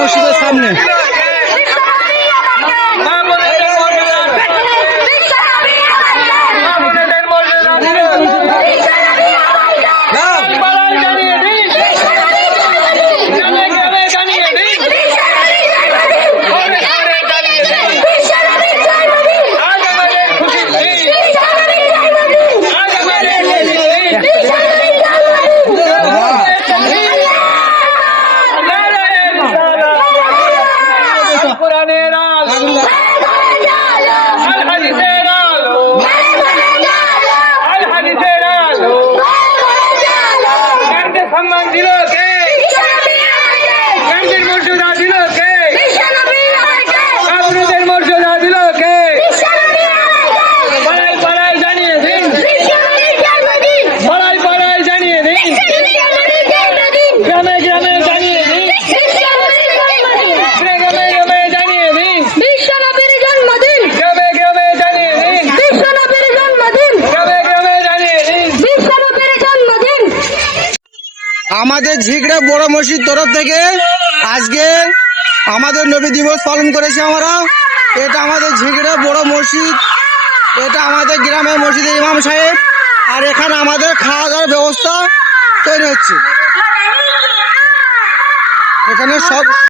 মসজিদের সামনে। আমাদের ঝিগড়া বড় মসজিদ তরফ থেকে আজকে আমাদের নবী দিবস পালন করেছি আমরা। এটা আমাদের ঝিগড়া বড় মসজিদ, এটা আমাদের গ্রামের মসজিদের ইমাম সাহেব। আর এখানে আমাদের খাওয়া দাওয়ার ব্যবস্থা তৈরি হচ্ছে। এখানে সব